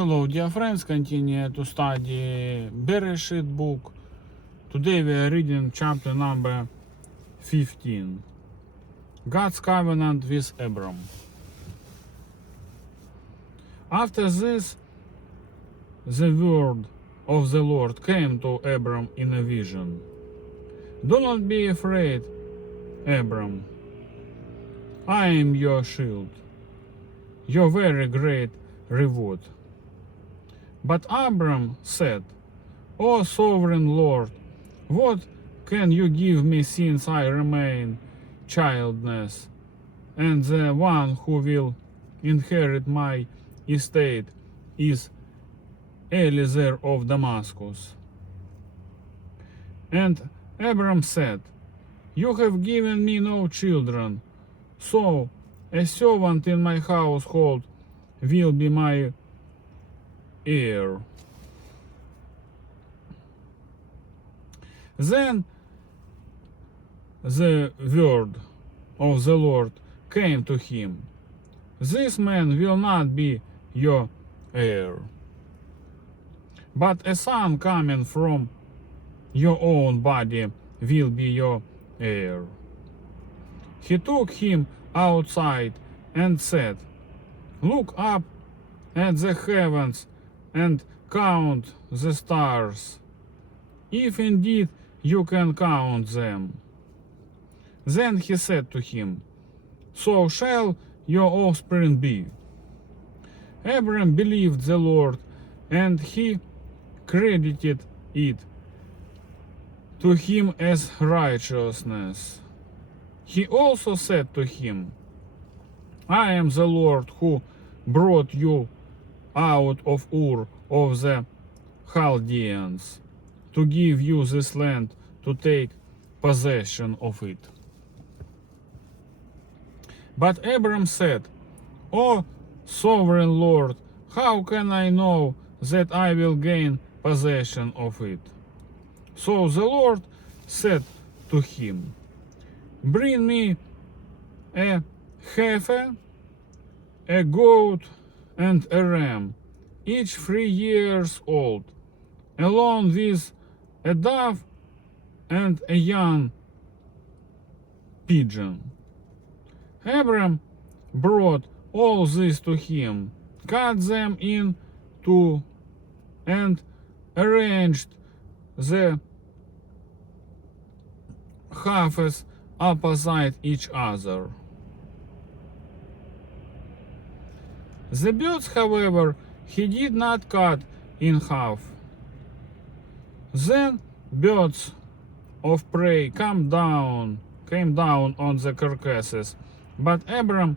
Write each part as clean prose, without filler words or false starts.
Hello dear friends, continue to study Bereshit book. Today we are reading chapter number 15. God's covenant with Abram. After this, the word of the Lord came to Abram in a vision. Do not be afraid, Abram. I am your shield, your very great reward. But Abram said, O sovereign Lord, what can you give me since I remain childless, and the one who will inherit my estate is Eliezer of Damascus? And Abram said, You have given me no children, so a servant in my household will be my heir. Then the word of the Lord came to him, This man will not be your heir, but a son coming from your own body will be your heir. He took him outside and said, Look up at the heavens and count the stars, if indeed you can count them. Then he said to him, So shall your offspring be. Abram believed the Lord, and he credited it to him as righteousness. He also said to him, I am the Lord who brought you out of Ur of the Chaldeans, to give you this land to take possession of it. But Abram said, O sovereign Lord, how can I know that I will gain possession of it? So the Lord said to him, Bring me a heifer, a goat, and a ram, each 3 years old, along with a dove and a young pigeon. Abram brought all this to him, cut them in two, and arranged the halves opposite each other. The birds, however, he did not cut in half. Then birds of prey came down on the carcasses, but Abram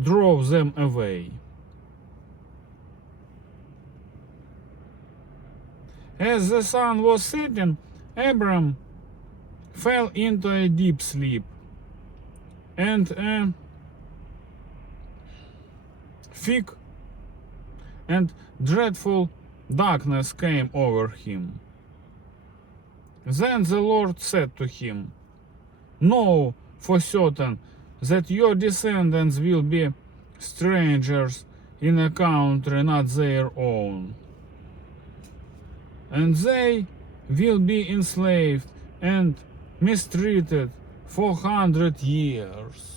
drove them away. As the sun was setting, Abram fell into a deep sleep, and a thick and dreadful darkness came over him. Then the Lord said to him, Know for certain that your descendants will be strangers in a country not their own, and they will be enslaved and mistreated 400 years.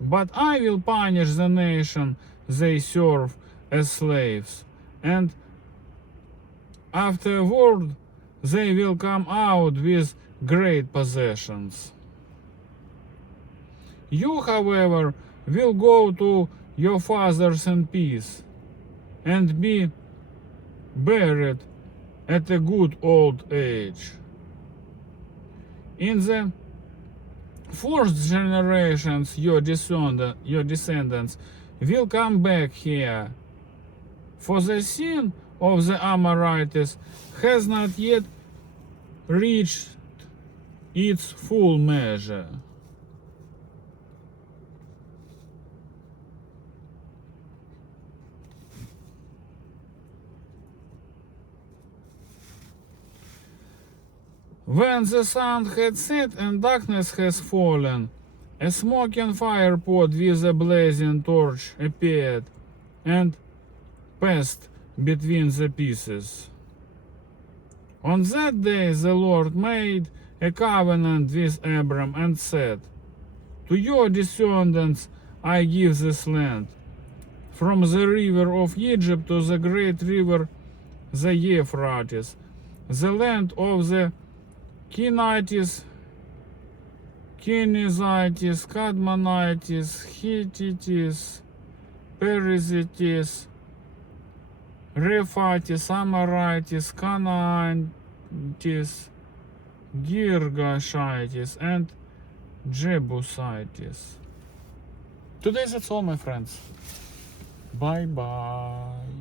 But I will punish the nation they serve as slaves, and afterward they will come out with great possessions. You, however, will go to your fathers in peace, and be buried at a good old age. In the fourth generations your descendants will come back here, for the sin of the Amorites has not yet reached its full measure. When the sun had set and darkness has fallen, a smoking fire pot with a blazing torch appeared and passed between the pieces. On that day the Lord made a covenant with Abram and said, "To your descendants I give this land, from the river of Egypt to the great river, the Euphrates, the land of the Kenizzites, Cadmonites, Hittites, Perizzites, Rephites, Amorites, Canaanites, Girgashites, and Jebusites." Today that's all, my friends. Bye bye.